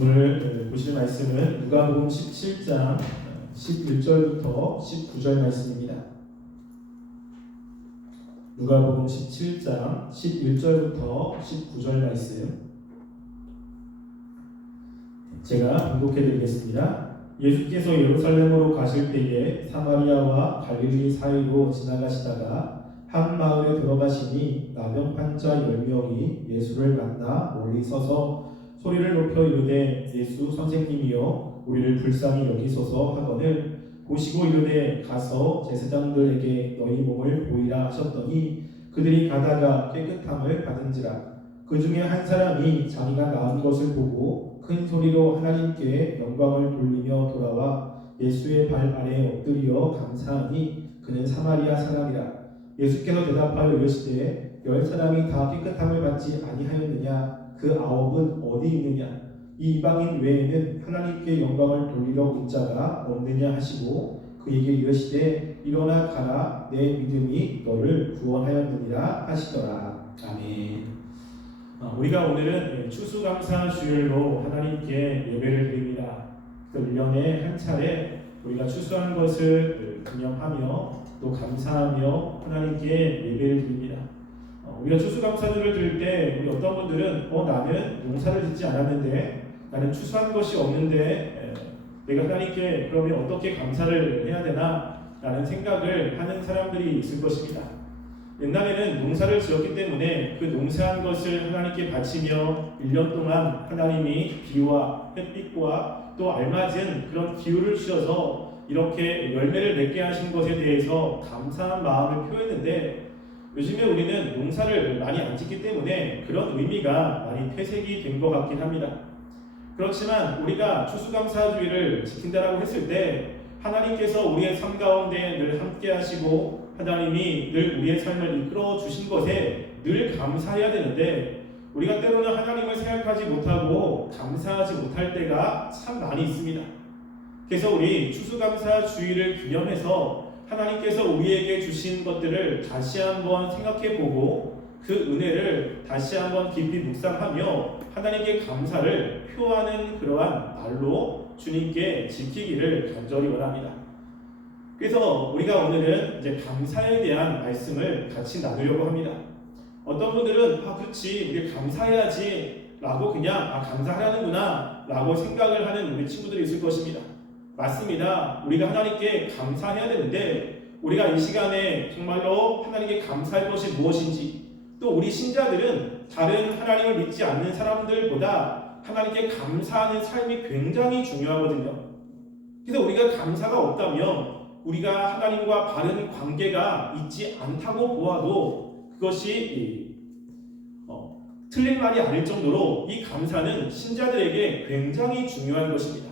오늘 보실 말씀은 누가복음 17장 11절부터 19절 말씀입니다. 누가복음 17장 11절부터 19절 말씀 제가 봉독해 드리겠습니다. 예수께서 예루살렘으로 가실 때에 사마리아와 갈릴리 사이로 지나가시다가 한 마을에 들어가시니 나병 환자 10명이 예수를 만나 멀리 서서 소리를 높여 이르되 예수 선생님이여 우리를 불쌍히 여기소서 하거늘 보시고 이르되 가서 제사장들에게 너희 몸을 보이라 하셨더니 그들이 가다가 깨끗함을 받은지라. 그 중에 한 사람이 자기가 나은 것을 보고 큰 소리로 하나님께 영광을 돌리며 돌아와 예수의 발 아래에 엎드려 감사하니 그는 사마리아 사람이라. 예수께서 대답하여 이르시되 10사람이 다 깨끗함을 받지 아니하였느냐? 그 9은 어디 있느냐? 이 이방인 외에는 하나님께 영광을 돌리러 온 자가 없느냐 하시고 그에게 이르시되 일어나 가라 내 믿음이 너를 구원하였느니라 하시더라. 아멘. 우리가 오늘은 추수감사주일로 하나님께 예배를 드립니다. 1년에 한 차례 우리가 추수한 것을 기념하며 또 감사하며 하나님께 예배를 드립니다. 우리가 추수감사주를 드릴 때 우리 어떤 분들은 나는 농사를 짓지 않았는데 나는 추수한 것이 없는데 내가 하나님께 그러면 어떻게 감사를 해야 되나 라는 생각을 하는 사람들이 있을 것입니다. 옛날에는 농사를 지었기 때문에 그 농사한 것을 하나님께 바치며 1년 동안 하나님이 비와 햇빛과 또 알맞은 그런 기후를 주셔서 이렇게 열매를 맺게 하신 것에 대해서 감사한 마음을 표했는데 요즘에 우리는 농사를 많이 안 짓기 때문에 그런 의미가 많이 퇴색이 된 것 같긴 합니다. 그렇지만 우리가 추수감사주의를 지킨다라고 했을 때 하나님께서 우리의 삶 가운데 늘 함께 하시고 하나님이 늘 우리의 삶을 이끌어 주신 것에 늘 감사해야 되는데 우리가 때로는 하나님을 생각하지 못하고 감사하지 못할 때가 참 많이 있습니다. 그래서 우리 추수감사주의를 기념해서 하나님께서 우리에게 주신 것들을 다시 한번 생각해보고 그 은혜를 다시 한번 깊이 묵상하며 하나님께 감사를 표하는 그러한 날로 주님께 지키기를 간절히 원합니다. 그래서 우리가 오늘은 이제 감사에 대한 말씀을 같이 나누려고 합니다. 어떤 분들은 그렇지 우리 감사해야지 라고 그냥 감사하라는구나 라고 생각을 하는 우리 친구들이 있을 것입니다. 맞습니다. 우리가 하나님께 감사해야 되는데 우리가 이 시간에 정말로 하나님께 감사할 것이 무엇인지 또 우리 신자들은 다른 하나님을 믿지 않는 사람들보다 하나님께 감사하는 삶이 굉장히 중요하거든요. 그래서 우리가 감사가 없다면 우리가 하나님과 바른 관계가 있지 않다고 보아도 그것이 틀린 말이 아닐 정도로 이 감사는 신자들에게 굉장히 중요한 것입니다.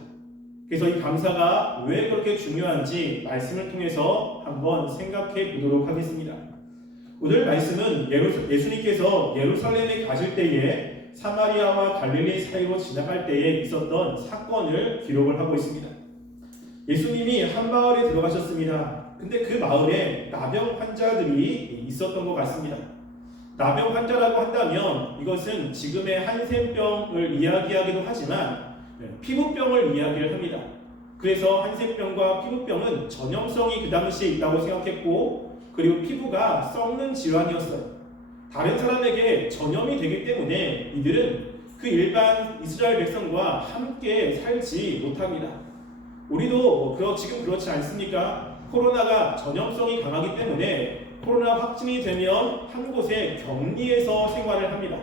그래서 이 감사가 왜 그렇게 중요한지 말씀을 통해서 한번 생각해 보도록 하겠습니다. 오늘 말씀은 예수님께서 예루살렘에 가실 때에 사마리아와 갈릴리 사이로 지나갈 때에 있었던 사건을 기록을 하고 있습니다. 예수님이 한 마을에 들어가셨습니다. 근데 그 마을에 나병 환자들이 있었던 것 같습니다. 나병 환자라고 한다면 이것은 지금의 한센병을 이야기하기도 하지만 피부병을 이야기를 합니다. 그래서 한센병과 피부병은 전염성이 그 당시에 있다고 생각했고 그리고 피부가 썩는 질환이었어요. 다른 사람에게 전염이 되기 때문에 이들은 그 일반 이스라엘 백성과 함께 살지 못합니다. 우리도 지금 그렇지 않습니까? 코로나가 전염성이 강하기 때문에 코로나 확진이 되면 한 곳에 격리해서 생활을 합니다.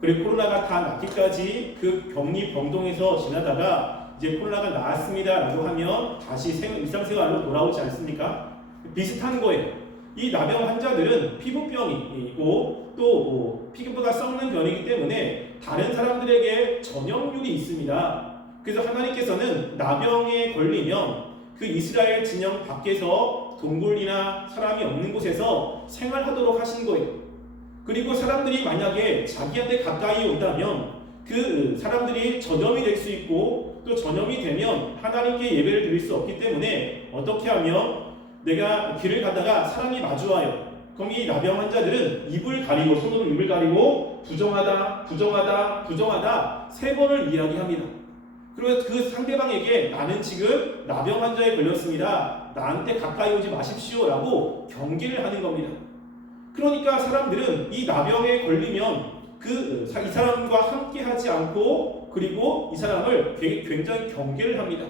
그리고 코로나가 다 낫기까지 그 격리 병동에서 지나다가 이제 코로나가 나았습니다 라고 하면 다시 일상생활로 돌아오지 않습니까? 비슷한 거예요. 이 나병 환자들은 피부병이고 또 피부가 썩는 병이기 때문에 다른 사람들에게 전염률이 있습니다. 그래서 하나님께서는 나병에 걸리면 그 이스라엘 진영 밖에서 동굴이나 사람이 없는 곳에서 생활하도록 하신 거예요. 그리고 사람들이 만약에 자기한테 가까이 온다면 그 사람들이 전염이 될 수 있고 또 전염이 되면 하나님께 예배를 드릴 수 없기 때문에 어떻게 하면 내가 길을 가다가 사람이 마주와요. 그럼 이 나병 환자들은 입을 가리고 손으로 입을 가리고 부정하다, 부정하다, 부정하다 3번을 이야기합니다. 그리고 그 상대방에게 나는 지금 나병 환자에 걸렸습니다. 나한테 가까이 오지 마십시오 라고 경계를 하는 겁니다. 그러니까 사람들은 이 나병에 걸리면 이 사람과 함께 하지 않고 그리고 이 사람을 굉장히 경계를 합니다.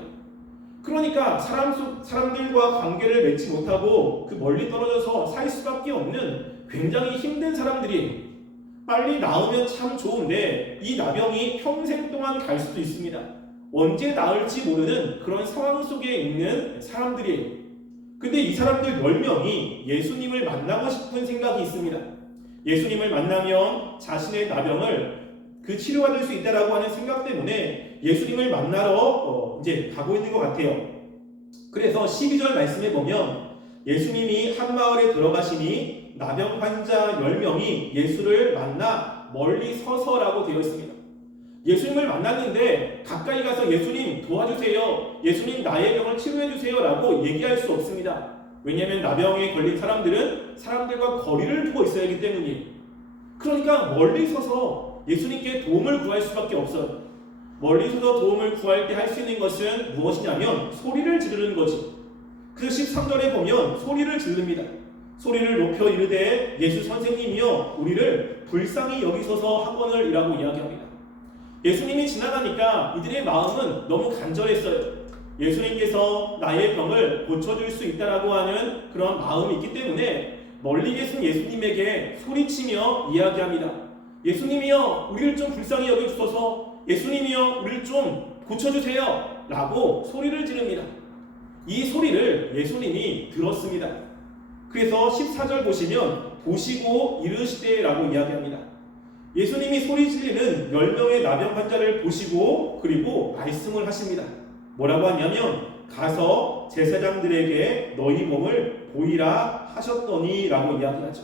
그러니까 사람들과 관계를 맺지 못하고 그 멀리 떨어져서 살 수밖에 없는 굉장히 힘든 사람들이 빨리 나으면 참 좋은데 이 나병이 평생 동안 갈 수도 있습니다. 언제 나을지 모르는 그런 상황 속에 있는 사람들이에요. 근데 이 사람들 10명이 예수님을 만나고 싶은 생각이 있습니다. 예수님을 만나면 자신의 나병을 치료받을 수 있다라고 하는 생각 때문에 예수님을 만나러 이제 가고 있는 것 같아요. 그래서 12절 말씀에 보면 예수님이 한 마을에 들어가시니 나병 환자 10명이 예수를 만나 멀리 서서라고 되어 있습니다. 예수님을 만났는데 가까이 가서 예수님 도와주세요, 예수님 나의 병을 치료해주세요 라고 얘기할 수 없습니다. 왜냐하면 나병에 걸린 사람들은 사람들과 거리를 두고 있어야 하기 때문이에요. 그러니까 멀리 서서 예수님께 도움을 구할 수밖에 없어요. 멀리 서서 도움을 구할 때 할 수 있는 것은 무엇이냐면 소리를 지르는 거지. 그래서 13절에 보면 소리를 지릅니다. 소리를 높여 이르되 예수 선생님이여 우리를 불쌍히 여기소서 하거늘 이라고 이야기합니다. 예수님이 지나가니까 이들의 마음은 너무 간절했어요. 예수님께서 나의 병을 고쳐줄 수 있다라고 하는 그런 마음이 있기 때문에 멀리 계신 예수님에게 소리치며 이야기합니다. 예수님이여 우리를 좀 불쌍히 여겨주소서, 예수님이여 우리를 좀 고쳐주세요 라고 소리를 지릅니다. 이 소리를 예수님이 들었습니다. 그래서 14절 보시면 보시고 이르시되 라고 이야기합니다. 예수님이 소리 지르는 10명의 나병 환자를 보시고 그리고 말씀을 하십니다. 뭐라고 하냐면 가서 제사장들에게 너희 몸을 보이라 하셨더니 라고 이야기하죠.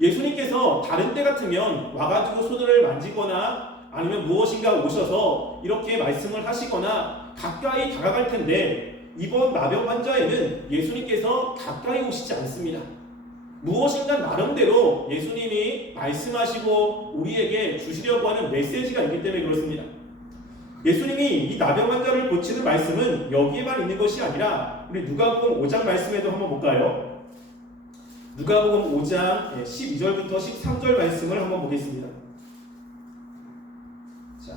예수님께서 다른 때 같으면 와가지고 손을 만지거나 아니면 무엇인가 오셔서 이렇게 말씀을 하시거나 가까이 다가갈 텐데 이번 나병 환자에는 예수님께서 가까이 오시지 않습니다. 무엇인가 나름대로 예수님이 말씀하시고 우리에게 주시려고 하는 메시지가 있기 때문에 그렇습니다. 예수님이 이 나병 환자를 고치는 말씀은 여기에만 있는 것이 아니라 우리 누가복음 5장 말씀에도 한번 볼까요? 누가복음 5장 12절부터 13절 말씀을 한번 보겠습니다. 자,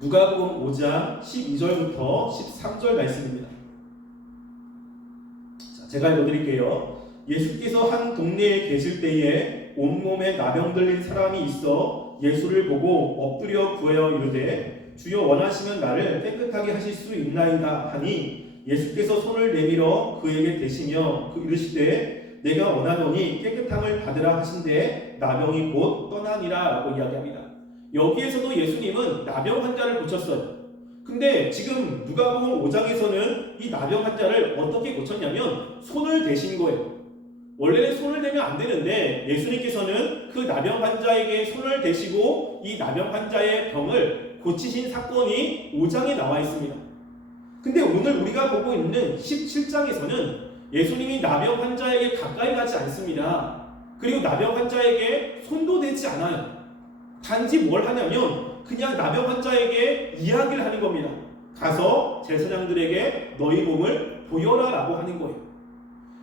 누가복음 5장 12절부터 13절 말씀입니다. 자, 제가 읽어드릴게요. 예수께서 한 동네에 계실 때에 온몸에 나병 들린 사람이 있어 예수를 보고 엎드려 구하여 이르되 주여 원하시면 나를 깨끗하게 하실 수 있나이다 하니 예수께서 손을 내밀어 그에게 대시며 이르시되 내가 원하노니 깨끗함을 받으라 하신데 나병이 곧 떠나니라 라고 이야기합니다. 여기에서도 예수님은 나병 환자를 고쳤어요. 근데 지금 누가복음 5장에서는 이 나병 환자를 어떻게 고쳤냐면 손을 대신 거예요. 원래는 손을 대면 안 되는데 예수님께서는 그 나병 환자에게 손을 대시고 이 나병 환자의 병을 고치신 사건이 5장에 나와 있습니다. 근데 오늘 우리가 보고 있는 17장에서는 예수님이 나병 환자에게 가까이 가지 않습니다. 그리고 나병 환자에게 손도 대지 않아요. 단지 뭘 하냐면 그냥 나병 환자에게 이야기를 하는 겁니다. 가서 제사장들에게 너희 몸을 보여라 라고 하는 거예요.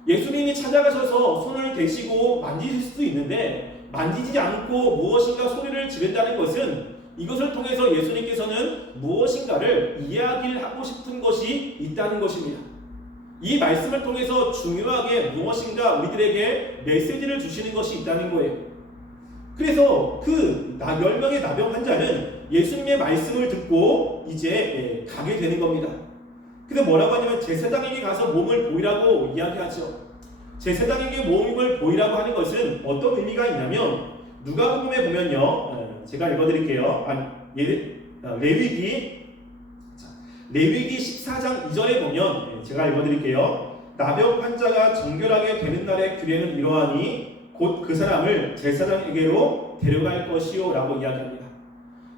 예수님이 찾아가셔서 손을 대시고 만지실 수도 있는데 만지지 않고 무엇인가 소리를 지른다는 것은 이것을 통해서 예수님께서는 무엇인가를 이야기를 하고 싶은 것이 있다는 것입니다. 이 말씀을 통해서 중요하게 무엇인가 우리들에게 메시지를 주시는 것이 있다는 거예요. 그래서 그 10명의 나병 환자는 예수님의 말씀을 듣고 이제 가게 되는 겁니다. 근데 뭐라고 하냐면 제사장에게 가서 몸을 보이라고 이야기하죠. 제사장에게 몸을 보이라고 하는 것은 어떤 의미가 있냐면 누가복음에 보면요, 제가 읽어드릴게요. 레위기 14장 2절에 보면 제가 읽어드릴게요. 나병 환자가 정결하게 되는 날의 규례는 이러하니 곧 그 사람을 제사장에게로 데려갈 것이요 라고 이야기합니다.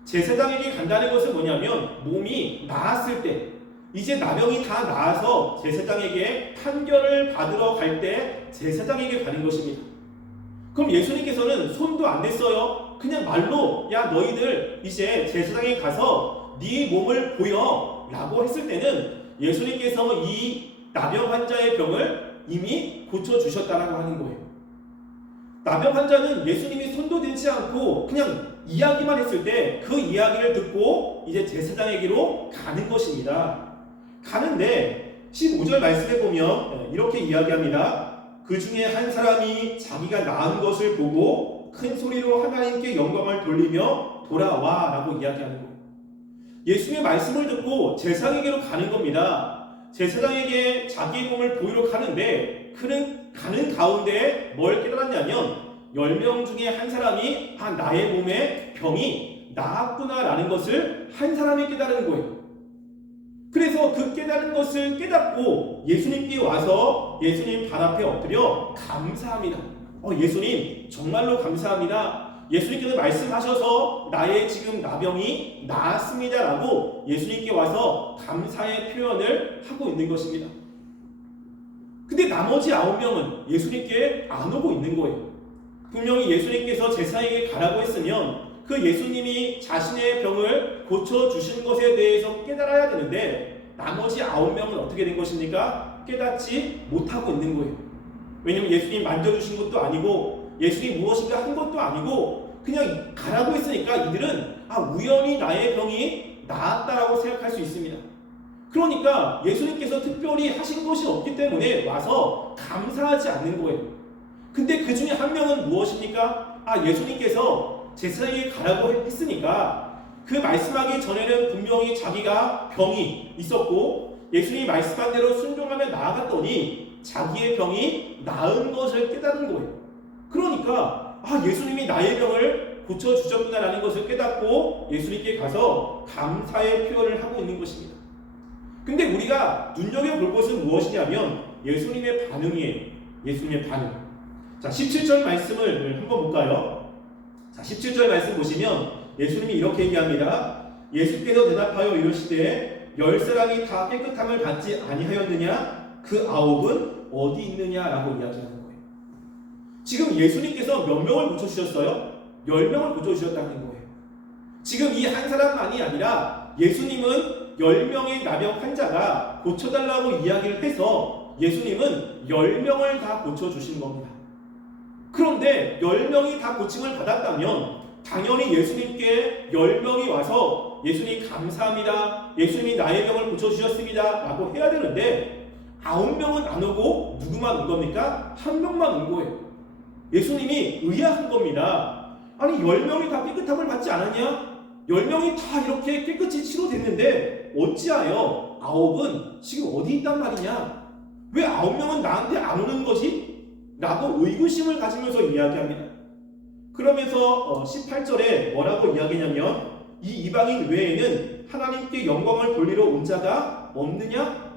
제사장에게 간다는 것은 뭐냐면 몸이 나았을 때, 이제 나병이 다 나아서 제사장에게 판결을 받으러 갈 때 제사장에게 가는 것입니다. 그럼 예수님께서는 손도 안 댔어요. 그냥 말로 야 너희들 이제 제사장에 가서 네 몸을 보여 라고 했을 때는 예수님께서 이 나병 환자의 병을 이미 고쳐주셨다라고 하는 거예요. 나병 환자는 예수님이 손도 대지 않고 그냥 이야기만 했을 때 그 이야기를 듣고 이제 제사장에게로 가는 것입니다. 가는데 15절 말씀에 보면 이렇게 이야기합니다. 그 중에 한 사람이 자기가 나은 것을 보고 큰 소리로 하나님께 영광을 돌리며 돌아와 라고 이야기하는 거예요. 예수님의 말씀을 듣고 제사장에게로 가는 겁니다. 제사장에게 자기의 몸을 보이러 가는데 그는 가는 가운데 뭘 깨달았냐면 10명 중에 한 사람이 나의 몸에 병이 나았구나라는 것을 한 사람이 깨달은 거예요. 그래서 그 깨달은 것을 깨닫고 예수님께 와서 예수님 발 앞에 엎드려 감사합니다. 예수님 정말로 감사합니다. 예수님께서 말씀하셔서 나의 지금 나병이 나았습니다라고 예수님께 와서 감사의 표현을 하고 있는 것입니다. 근데 나머지 9명은 예수님께 안 오고 있는 거예요. 분명히 예수님께서 제사장에게 가라고 했으면 그 예수님이 자신의 병을 고쳐주신 것에 대해서 깨달아야 되는데 나머지 9명은 어떻게 된 것입니까? 깨닫지 못하고 있는 거예요. 왜냐하면 예수님 만져주신 것도 아니고 예수님이 무엇인가 한 것도 아니고 그냥 가라고 했으니까 이들은 우연히 나의 병이 나았다라고 생각할 수 있습니다. 그러니까 예수님께서 특별히 하신 것이 없기 때문에 와서 감사하지 않는 거예요. 근데 그 중에 한 명은 무엇입니까? 예수님께서 제사장에게 가라고 했으니까 그 말씀하기 전에는 분명히 자기가 병이 있었고 예수님이 말씀한 대로 순종하며 나아갔더니 자기의 병이 나은 것을 깨달은 거예요. 그러니까 예수님이 나의 병을 고쳐주셨구나라는 것을 깨닫고 예수님께 가서 감사의 표현을 하고 있는 것입니다. 근데 우리가 눈여겨볼 것은 무엇이냐면 예수님의 반응이에요. 예수님의 반응. 자, 17절 말씀을 한번 볼까요? 자, 17절 말씀 보시면 예수님이 이렇게 얘기합니다. 예수께서 대답하여 이르시되 10사람이 다 깨끗함을 받지 아니하였느냐? 그 9은 어디 있느냐라고 이야기하는 거예요. 지금 예수님께서 몇 명을 고쳐주셨어요? 10명을 고쳐주셨다는 거예요. 지금 이 한 사람만이 아니라 예수님은 10명의 나병 환자가 고쳐달라고 이야기를 해서 예수님은 10명을 다 고쳐주신 겁니다. 그런데 10명이 다 고침을 받았다면 당연히 예수님께 10명이 와서 예수님 감사합니다. 예수님이 나의 병을 고쳐주셨습니다. 라고 해야 되는데 9명은 안 오고 누구만 온 겁니까? 한 명만 온 거예요. 예수님이 의아한 겁니다. 아니 10명이 다 깨끗함을 받지 않았냐? 10명이 다 이렇게 깨끗이 치료됐는데 어찌하여 9은 지금 어디 있단 말이냐? 왜 9명은 나한테 안 오는 거지? 라고 의구심을 가지면서 이야기합니다. 그러면서 18절에 뭐라고 이야기냐면 이 이방인 외에는 하나님께 영광을 돌리러 온 자가 없느냐?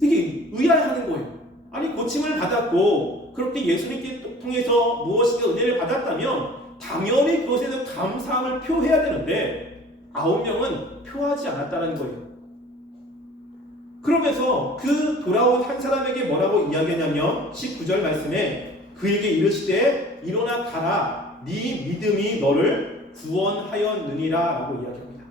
되게 의아해하는 거예요. 아니 고침을 받았고 그렇게 예수님께 통해서 무엇인가 은혜를 받았다면 당연히 그것에는 감사함을 표해야 되는데 9명은 표하지 않았다는 거예요. 그러면서 그 돌아온 한 사람에게 뭐라고 이야기하냐면 19절 말씀에 그에게 이르시되 일어나 가라 네 믿음이 너를 구원하였느니라 라고 이야기합니다.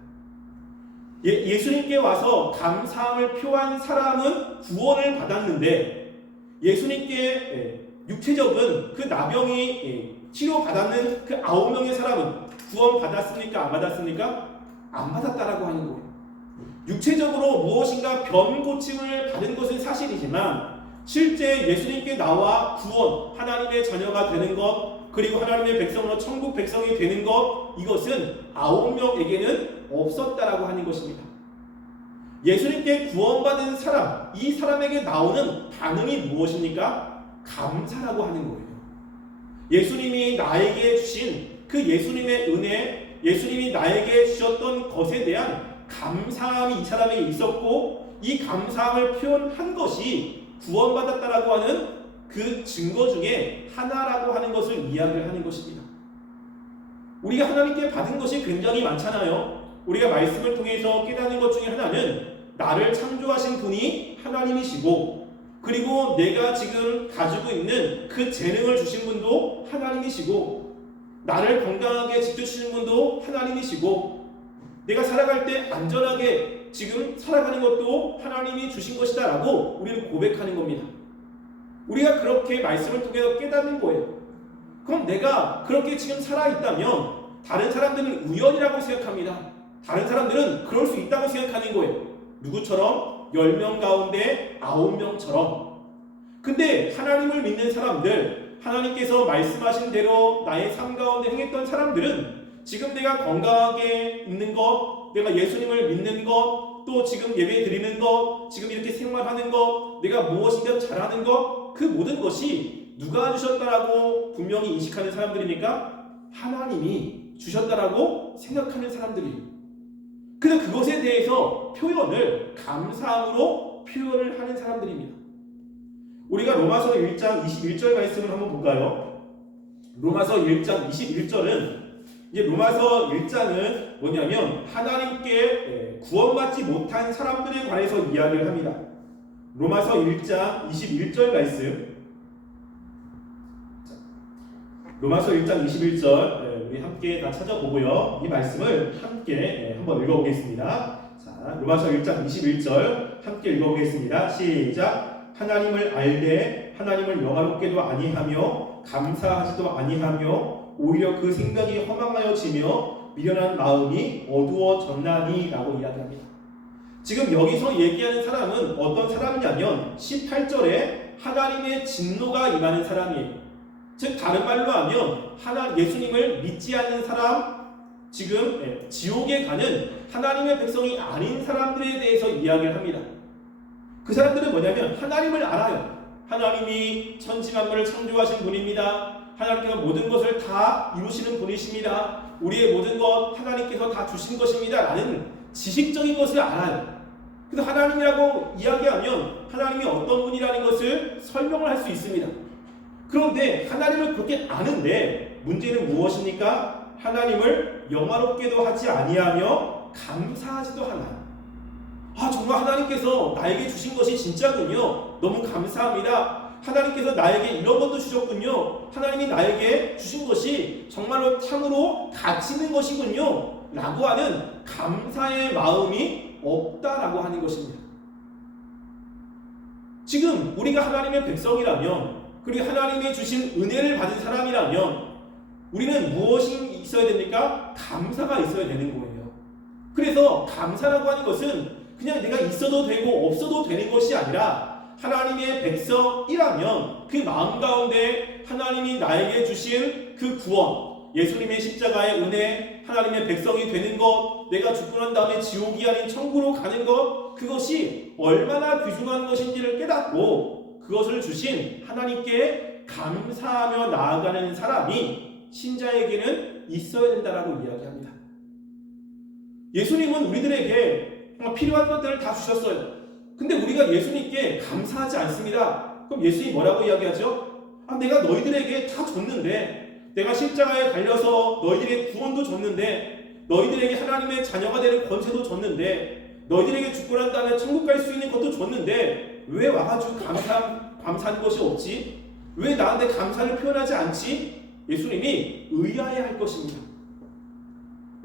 예수님께 와서 감사함을 표한 사람은 구원을 받았는데 예수님께 육체적인 그 나병이 치료받았는 그 9명의 사람은 구원 받았습니까? 안 받았습니까? 안 받았다라고 하는 거예요. 육체적으로 무엇인가 병 고침을 받은 것은 사실이지만 실제 예수님께 나와 구원, 하나님의 자녀가 되는 것 그리고 하나님의 백성으로 천국 백성이 되는 것 이것은 9명에게는 없었다라고 하는 것입니다. 예수님께 구원받은 사람, 이 사람에게 나오는 반응이 무엇입니까? 감사라고 하는 거예요. 예수님이 나에게 주신 그 예수님의 은혜, 예수님이 나에게 주셨던 것에 대한 감사함이 이 사람에게 있었고 이 감사함을 표현한 것이 구원받았다라고 하는 그 증거 중에 하나라고 하는 것을 이야기를 하는 것입니다. 우리가 하나님께 받은 것이 굉장히 많잖아요. 우리가 말씀을 통해서 깨닫는 것 중에 하나는 나를 창조하신 분이 하나님이시고 그리고 내가 지금 가지고 있는 그 재능을 주신 분도 하나님이시고, 나를 건강하게 지켜주시는 분도 하나님이시고, 내가 살아갈 때 안전하게 지금 살아가는 것도 하나님이 주신 것이다 라고 우리는 고백하는 겁니다. 우리가 그렇게 말씀을 통해서 깨닫는 거예요. 그럼 내가 그렇게 지금 살아있다면 다른 사람들은 우연이라고 생각합니다. 다른 사람들은 그럴 수 있다고 생각하는 거예요. 누구처럼? 10명 가운데 9명처럼. 근데 하나님을 믿는 사람들, 하나님께서 말씀하신 대로 나의 삶 가운데 행했던 사람들은 지금 내가 건강하게 있는 것, 내가 예수님을 믿는 것, 또 지금 예배 드리는 것, 지금 이렇게 생활하는 것, 내가 무엇인가 잘하는 것, 그 모든 것이 누가 주셨다라고 분명히 인식하는 사람들이니까 하나님이 주셨다라고 생각하는 사람들이에요. 그래서 그것에 대해서 표현을 감사함으로 표현을 하는 사람들입니다. 우리가 로마서 1장 21절 말씀을 한번 볼까요? 로마서 1장 21절은 이제 로마서 1장은 뭐냐면 하나님께 구원받지 못한 사람들에 관해서 이야기를 합니다. 로마서 1장 21절 말씀. 로마서 1장 21절 우리 함께 다 찾아보고요. 이 말씀을 함께 한번 읽어보겠습니다. 자, 로마서 1장 21절 함께 읽어보겠습니다. 시작. 하나님을 알되 하나님을 영화롭게도 아니하며 감사하지도 아니하며 오히려 그 생각이 허망하여지며 미련한 마음이 어두워졌나니 라고 이야기합니다. 지금 여기서 얘기하는 사람은 어떤 사람이냐면 18절에 하나님의 진노가 임하는 사람이에요. 즉 다른 말로 하면 예수님을 믿지 않는 사람, 지금 지옥에 가는 하나님의 백성이 아닌 사람들에 대해서 이야기를 합니다. 그 사람들은 뭐냐면 하나님을 알아요. 하나님이 천지만물을 창조하신 분입니다. 하나님께서 모든 것을 다 이루시는 분이십니다. 우리의 모든 것 하나님께서 다 주신 것입니다 라는 지식적인 것을 알아요. 그래서 하나님이라고 이야기하면 하나님이 어떤 분이라는 것을 설명을 할 수 있습니다. 그런데 하나님을 그렇게 아는데 문제는 무엇입니까? 하나님을 영화롭게도 하지 아니하며 감사하지도 않아요. 정말 하나님께서 나에게 주신 것이 진짜군요. 너무 감사합니다. 하나님께서 나에게 이런 것도 주셨군요. 하나님이 나에게 주신 것이 정말로 참으로 가치 있는 것이군요. 라고 하는 감사의 마음이 없다라고 하는 것입니다. 지금 우리가 하나님의 백성이라면, 그리고 하나님이 주신 은혜를 받은 사람이라면 우리는 무엇이 있어야 됩니까? 감사가 있어야 되는 거예요. 그래서 감사라고 하는 것은 그냥 내가 있어도 되고 없어도 되는 것이 아니라 하나님의 백성이라면 그 마음 가운데 하나님이 나에게 주신 그 구원, 예수님의 십자가의 은혜, 하나님의 백성이 되는 것, 내가 죽고 난 다음에 지옥이 아닌 천국으로 가는 것, 그것이 얼마나 귀중한 것인지를 깨닫고 그것을 주신 하나님께 감사하며 나아가는 사람이 신자에게는 있어야 된다라고 이야기합니다. 예수님은 우리들에게 필요한 것들을 다 주셨어요. 근데 우리가 예수님께 감사하지 않습니다. 그럼 예수님이 뭐라고 이야기하죠? 내가 너희들에게 다 줬는데, 내가 십자가에 달려서 너희들에게 구원도 줬는데, 너희들에게 하나님의 자녀가 되는 권세도 줬는데, 너희들에게 죽고 난 다음에 천국 갈 수 있는 것도 줬는데 왜 와가지고 감사한 것이 없지? 왜 나한테 감사를 표현하지 않지? 예수님이 의아해할 것입니다.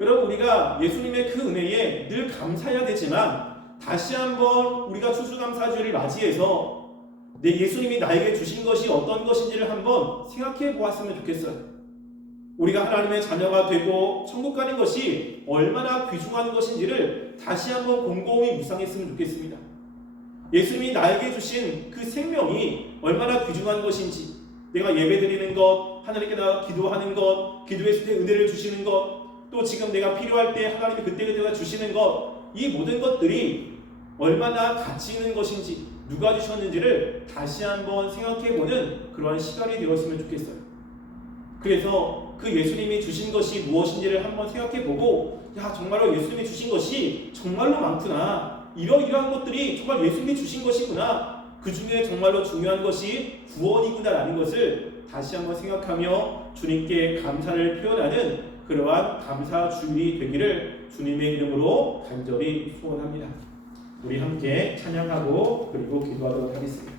여러분, 우리가 예수님의 그 은혜에 늘 감사해야 되지만 다시 한번 우리가 추수감사주일을 맞이해서 내 예수님이 나에게 주신 것이 어떤 것인지를 한번 생각해 보았으면 좋겠어요. 우리가 하나님의 자녀가 되고 천국 가는 것이 얼마나 귀중한 것인지를 다시 한번 곰곰이 묵상했으면 좋겠습니다. 예수님이 나에게 주신 그 생명이 얼마나 귀중한 것인지, 내가 예배드리는 것, 하나님께 나가 기도하는 것, 기도했을 때 은혜를 주시는 것, 또 지금 내가 필요할 때 하나님이 그때그때 주시는 것, 이 모든 것들이 얼마나 가치 있는 것인지, 누가 주셨는지를 다시 한번 생각해보는 그러한 시간이 되었으면 좋겠어요. 그래서 그 예수님이 주신 것이 무엇인지를 한번 생각해보고, 정말로 예수님이 주신 것이 정말로 많구나, 이러이러한 것들이 정말 예수님이 주신 것이구나, 그 중에 정말로 중요한 것이 구원이구나 라는 것을 다시 한번 생각하며 주님께 감사를 표현하는 그러한 감사 주일이 되기를 주님의 이름으로 간절히 소원합니다. 우리 함께 찬양하고 그리고 기도하도록 하겠습니다.